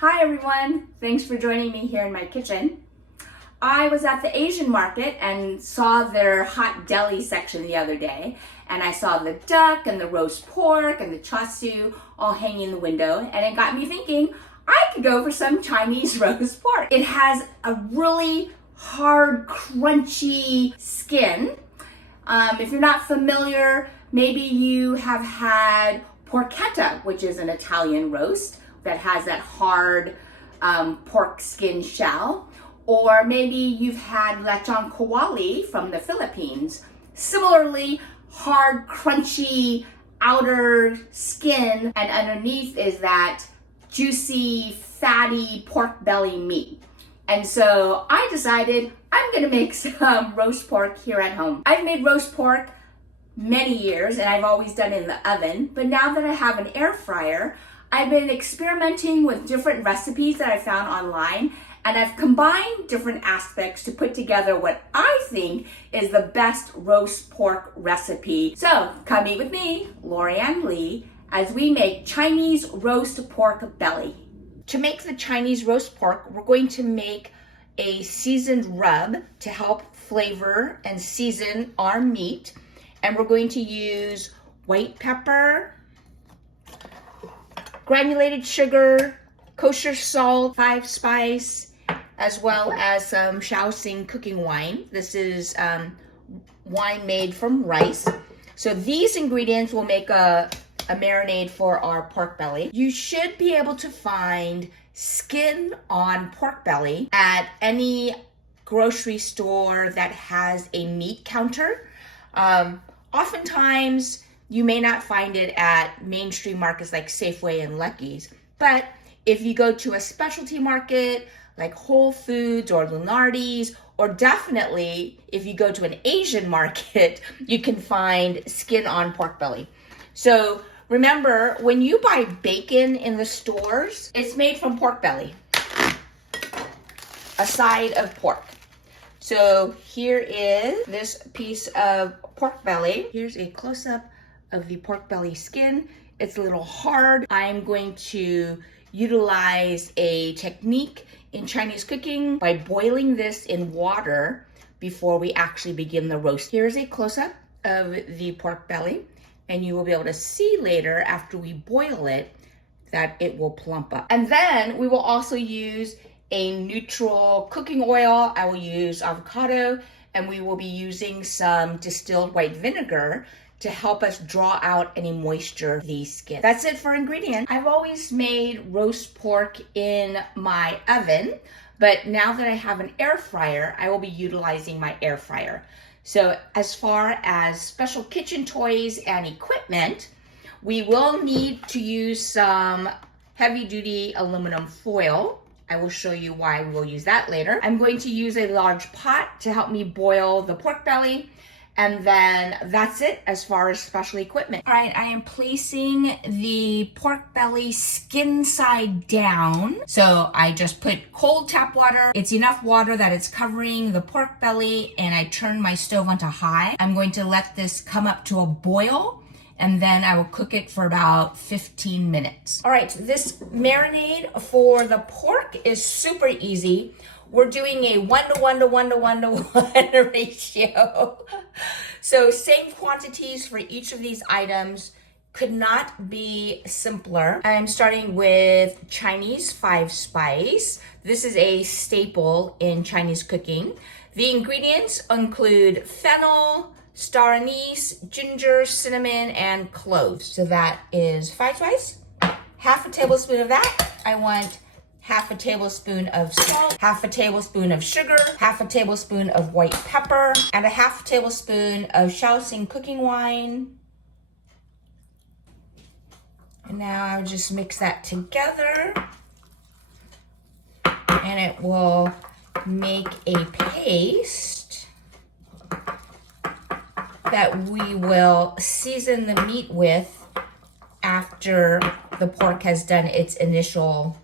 Hi everyone, thanks for joining me here in my kitchen. I was at the Asian market and saw their hot deli section the other day, and I saw the duck and the roast pork and the char siu all hanging in the window, and it got me thinking I could go for some Chinese roast pork. It has a really hard, crunchy skin. If you're not familiar, maybe you have had porchetta, which is an Italian roast that has that hard pork skin shell, or maybe you've had lechon kawali from the Philippines. Similarly, hard, crunchy outer skin, and underneath is that juicy, fatty pork belly meat. And so I decided I'm gonna make some roast pork here at home. I've made roast pork many years and I've always done it in the oven, but now that I have an air fryer, I've been experimenting with different recipes that I found online, and I've combined different aspects to put together what I think is the best roast pork recipe. So come eat with me, Lorianne Lee, as we make Chinese roast pork belly. To make the Chinese roast pork, we're going to make a seasoned rub to help flavor and season our meat. And we're going to use white pepper, granulated sugar, kosher salt, 5-spice, as well as some Shaoxing cooking wine. This is wine made from rice. So these ingredients will make a marinade for our pork belly. You should be able to find skin on pork belly at any grocery store that has a meat counter. Oftentimes, you may not find it at mainstream markets like Safeway and Lucky's, but if you go to a specialty market like Whole Foods or Lunardi's, or definitely if you go to an Asian market, you can find skin on pork belly. So remember, when you buy bacon in the stores, it's made from pork belly, a side of pork. So here is this piece of pork belly. Here's a close-up of the pork belly skin. It's a little hard. I'm going to utilize a technique in Chinese cooking by boiling this in water before we actually begin the roast. Here's a close-up of the pork belly, and you will be able to see later after we boil it that it will plump up. And then we will also use a neutral cooking oil. I will use avocado, and we will be using some distilled white vinegar to help us draw out any moisture of the skin. That's it for ingredients. I've always made roast pork in my oven, but now that I have an air fryer, I will be utilizing my air fryer. So as far as special kitchen toys and equipment, we will need to use some heavy-duty aluminum foil. I will show you why we will use that later. I'm going to use a large pot to help me boil the pork belly. And then that's it as far as special equipment. All right, I am placing the pork belly skin side down. So I just put cold tap water. It's enough water that it's covering the pork belly, and I turn my stove onto high. I'm going to let this come up to a boil, and then I will cook it for about 15 minutes. All right, this marinade for the pork is super easy. We're doing a 1:1 ratio. So same quantities for each of these items, could not be simpler. I'm starting with Chinese 5-spice. This is a staple in Chinese cooking. The ingredients include fennel, star anise, ginger, cinnamon, and cloves. So that is 5-spice. Half a tablespoon of that. I want half a tablespoon of salt, half a tablespoon of sugar, half a tablespoon of white pepper, and a half tablespoon of Shaoxing cooking wine. And now I'll just mix that together, and it will make a paste that we will season the meat with after the pork has done its initial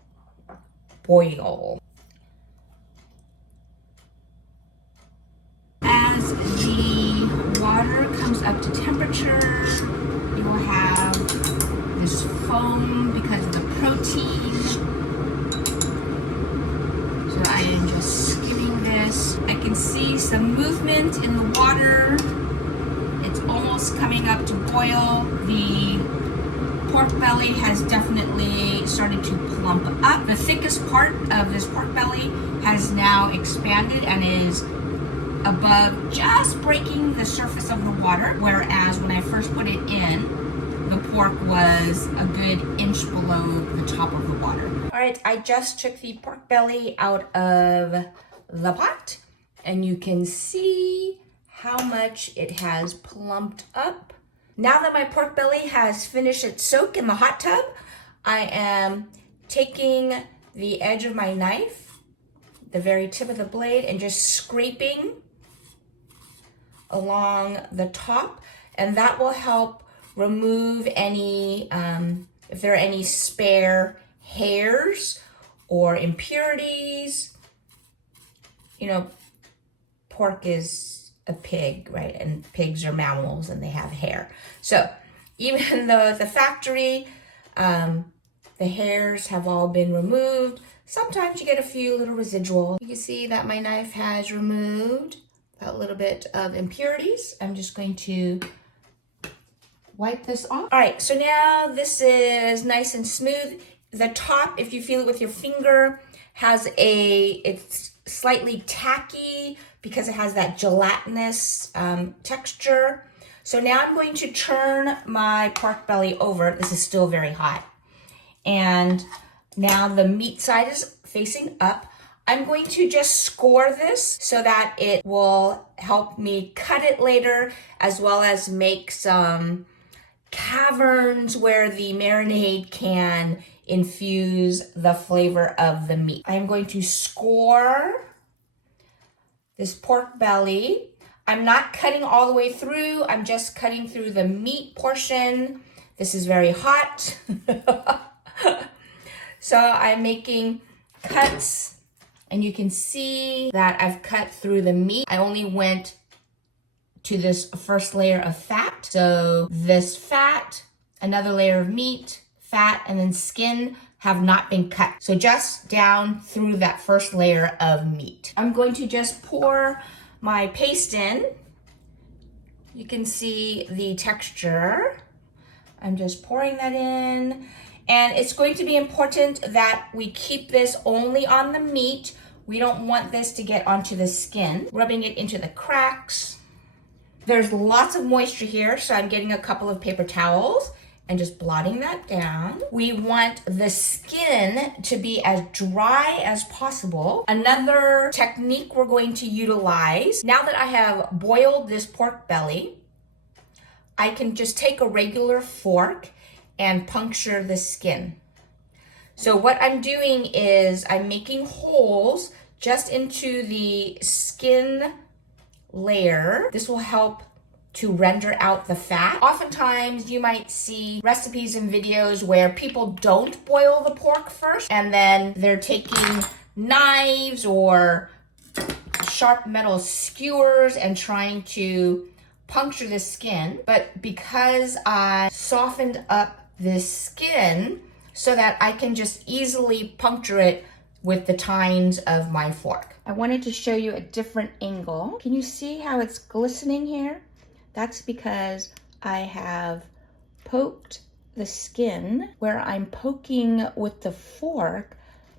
boil. As the water comes up to temperature, you will have this foam because of the protein. movement in the water. It's almost coming up to boil. The pork belly has definitely started to plump up. The thickest part of this pork belly has now expanded and is above, just breaking the surface of the water, whereas when I first put it in, the pork was a good inch below the top of the water. All right, I just took the pork belly out of the pot, and you can see how much it has plumped up. Now that my pork belly has finished its soak in the hot tub, I am taking the edge of my knife, the very tip of the blade, and just scraping along the top, and that will help remove any, if there are any spare hairs or impurities. You know, pork is a pig, right? And pigs are mammals and they have hair. So even though at the factory, the hairs have all been removed, sometimes you get a few little residual. You can see that my knife has removed a little bit of impurities. I'm just going to wipe this off. All right, so now this is nice and smooth. The top, if you feel it with your finger, it's slightly tacky because it has that gelatinous texture. So now I'm going to turn my pork belly over. This is still very hot. And now the meat side is facing up. I'm going to just score this so that it will help me cut it later, as well as make some caverns where the marinade can infuse the flavor of the meat. I'm going to score this pork belly. I'm not cutting all the way through. I'm just cutting through the meat portion. This is very hot. So I'm making cuts, and you can see that I've cut through the meat. I only went to this first layer of fat. So this fat, another layer of meat, fat, and then skin have not been cut. So just down through that first layer of meat. I'm going to just pour my paste in. You can see the texture. I'm just pouring that in. And it's going to be important that we keep this only on the meat. We don't want this to get onto the skin. Rubbing it into the cracks. There's lots of moisture here, so I'm getting a couple of paper towels and just blotting that down. We want the skin to be as dry as possible. Another technique we're going to utilize, now that I have boiled this pork belly, I can just take a regular fork and puncture the skin. So what I'm doing is I'm making holes just into the skin layer. This will help to render out the fat. Oftentimes you might see recipes and videos where people don't boil the pork first, and then they're taking knives or sharp metal skewers and trying to puncture the skin. But because I softened up this skin so that I can just easily puncture it with the tines of my fork. I wanted to show you a different angle. Can you see how it's glistening here? That's because I have poked the skin. Where I'm poking with the fork,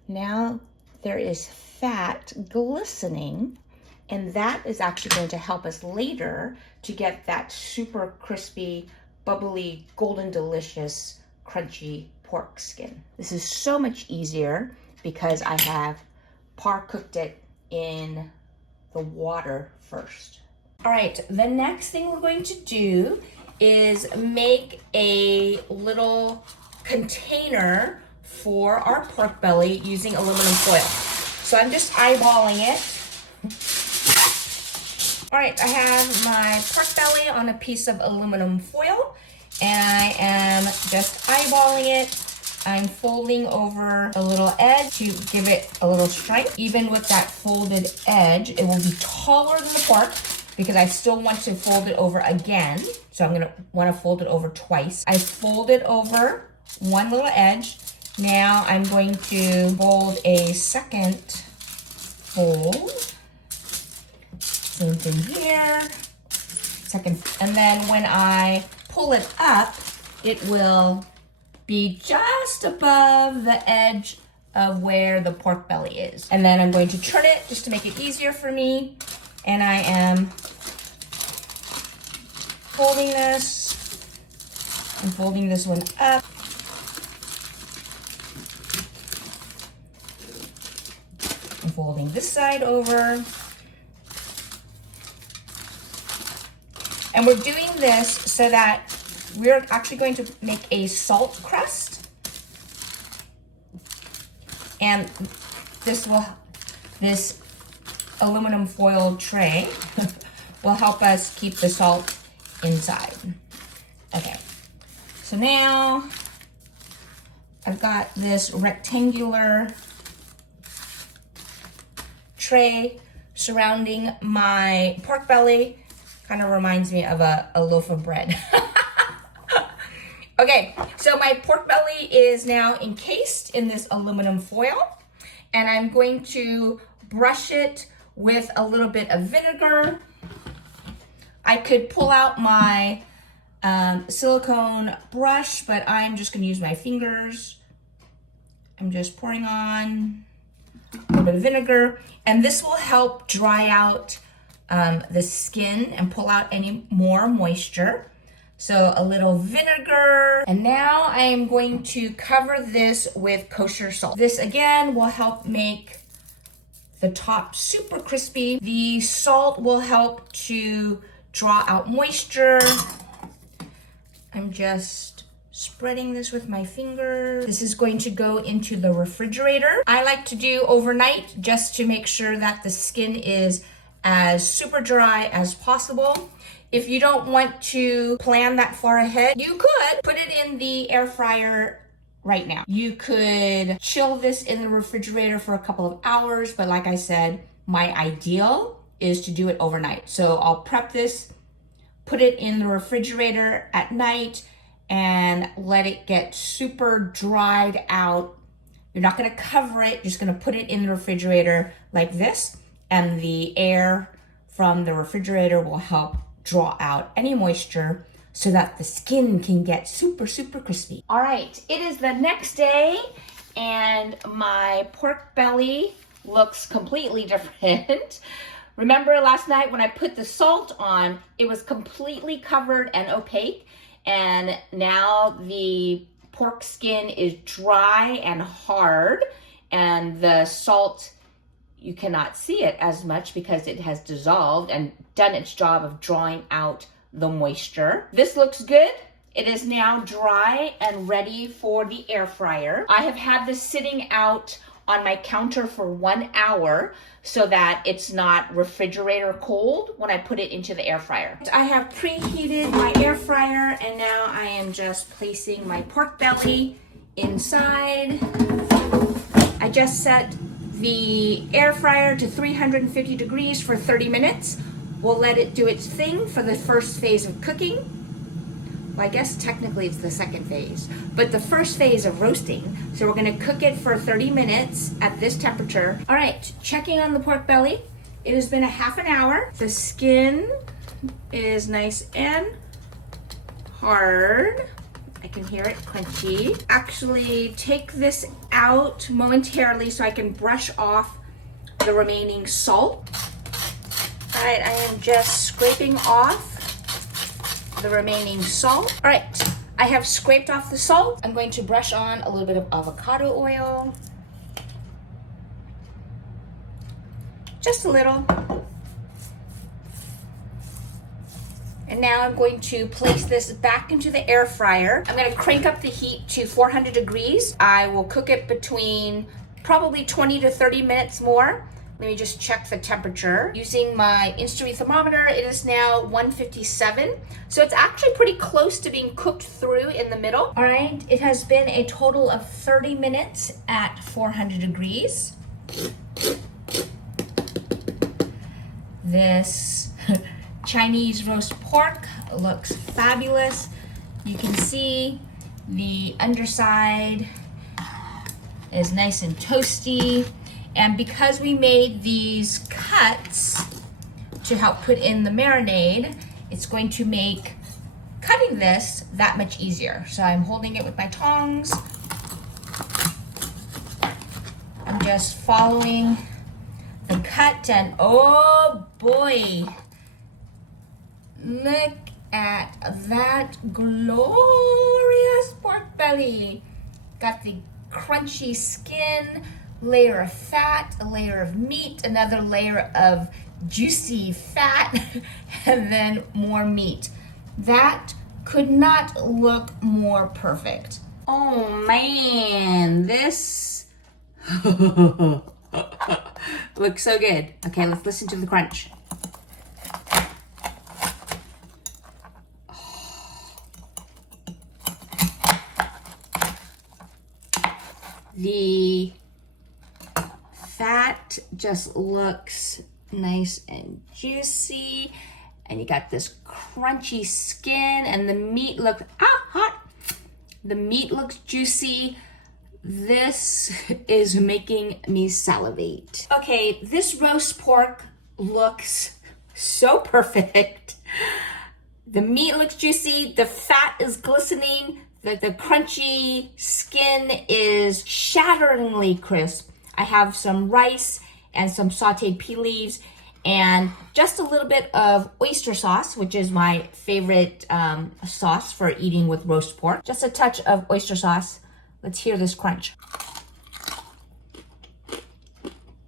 now there is fat glistening, and that is actually going to help us later to get that super crispy, bubbly, golden delicious, crunchy pork skin. This is so much easier because I have par cooked it in the water first. All right, the next thing we're going to do is make a little container for our pork belly using aluminum foil. So I'm just eyeballing it. All right, I have my pork belly on a piece of aluminum foil, and I am just eyeballing it. I'm folding over a little edge to give it a little strength. Even with that folded edge, it will be taller than the pork because I still want to fold it over again. So I'm gonna wanna fold it over twice. I folded over one little edge. Now I'm going to fold a second fold. Same thing here. Second, and then when I pull it up, it will be just above the edge of where the pork belly is. And then I'm going to turn it just to make it easier for me. And I am folding this and folding this one up. And folding this side over. And we're doing this so that we're actually going to make a salt crust. And this aluminum foil tray will help us keep the salt inside. Okay, so now I've got this rectangular tray surrounding my pork belly. Kind of reminds me of a loaf of bread. Okay, so my pork belly is now encased in this aluminum foil, and I'm going to brush it with a little bit of vinegar. I could pull out my silicone brush, but I'm just gonna use my fingers. I'm just pouring on a little bit of vinegar, and this will help dry out the skin and pull out any more moisture. So a little vinegar. And now I am going to cover this with kosher salt. This again will help make the top super crispy. The salt will help to draw out moisture. I'm just spreading this with my fingers. This is going to go into the refrigerator. I like to do overnight just to make sure that the skin is as super dry as possible. If you don't want to plan that far ahead, you could put it in the air fryer right now. You could chill this in the refrigerator for a couple of hours, but like I said, my ideal is to do it overnight. So I'll prep this, put it in the refrigerator at night, and let it get super dried out. You're not gonna cover it, you're just gonna put it in the refrigerator like this, and the air from the refrigerator will help draw out any moisture so that the skin can get super, super crispy. All right, it is the next day and my pork belly looks completely different. Remember last night when I put the salt on, it was completely covered and opaque, and now the pork skin is dry and hard, and the salt, you cannot see it as much because it has dissolved and done its job of drawing out the moisture. This looks good. It is now dry and ready for the air fryer. I have had this sitting out on my counter for 1 hour so that it's not refrigerator cold when I put it into the air fryer. I have preheated my air fryer, and now I am just placing my pork belly inside. I just set the air fryer to 350 degrees for 30 minutes. We'll let it do its thing for the first phase of cooking. Well, I guess technically it's the second phase, but the first phase of roasting. So we're gonna cook it for 30 minutes at this temperature. All right, checking on the pork belly. It has been a half an hour. The skin is nice and hard. I can hear it crunchy. Actually, take this out momentarily so I can brush off the remaining salt. All right, I am just scraping off the remaining salt. All right, I have scraped off the salt. I'm going to brush on a little bit of avocado oil. Just a little. And now I'm going to place this back into the air fryer. I'm gonna crank up the heat to 400 degrees. I will cook it between probably 20 to 30 minutes more. Let me just check the temperature. Using my Insta thermometer, it is now 157. So it's actually pretty close to being cooked through in the middle. All right, it has been a total of 30 minutes at 400 degrees. This Chinese roast pork looks fabulous. You can see the underside is nice and toasty. And because we made these cuts to help put in the marinade. It's going to make cutting this that much easier. So I'm holding it with my tongs. I'm just following the cut, and oh boy, look at that glorious pork belly. Got the crunchy skin, layer of fat, a layer of meat, another layer of juicy fat, and then more meat. That could not look more perfect. Oh man, this looks so good. Okay, let's listen to the crunch. The fat just looks nice and juicy, and you got this crunchy skin, and the meat looks hot. The meat looks juicy. This is making me salivate. Okay, this roast pork looks so perfect. The meat looks juicy, the fat is glistening, the crunchy skin is shatteringly crisp. I have some rice and some sauteed pea leaves and just a little bit of oyster sauce, which is my favorite sauce for eating with roast pork. Just a touch of oyster sauce. Let's hear this crunch.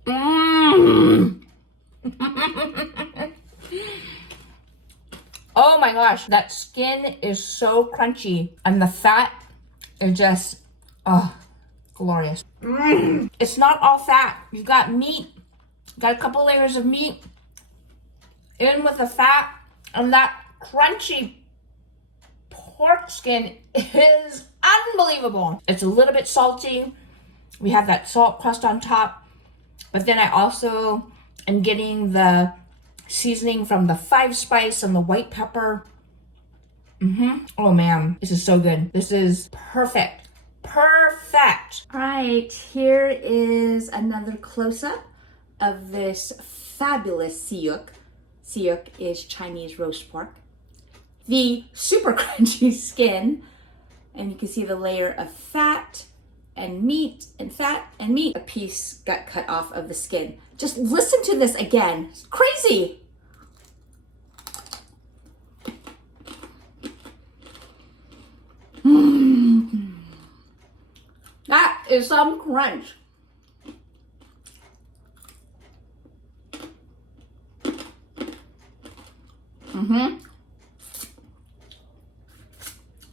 Mmm. Oh my gosh, that skin is so crunchy and the fat is just, glorious. It's not all fat. You've got meat, got a couple layers of meat in with the fat, and that crunchy pork skin is unbelievable. It's a little bit salty. We have that salt crust on top, but then I also am getting the seasoning from the 5 spice and the white pepper. Oh man, this is so good. This is perfect. Perfect. All right, here is another close-up of this fabulous siyuk. Siyuk is Chinese roast pork. The super crunchy skin, and you can see the layer of fat and meat and fat and meat. A piece got cut off of the skin. Just listen to this again. It's crazy. That is some crunch.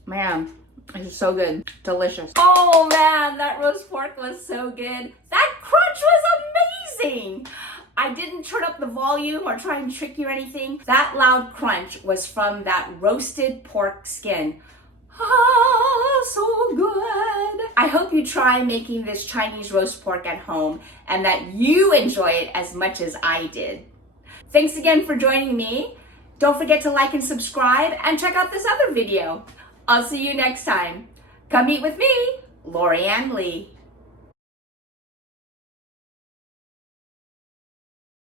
Man, this is so good. Delicious. Oh man, that roast pork was so good. That crunch was amazing. I didn't turn up the volume or try and trick you or anything. That loud crunch was from that roasted pork skin. So good. I hope you try making this Chinese roast pork at home and that you enjoy it as much as I did. Thanks again for joining me. Don't forget to like and subscribe and check out this other video. I'll see you next time. Come eat with me, Lorianne Lee.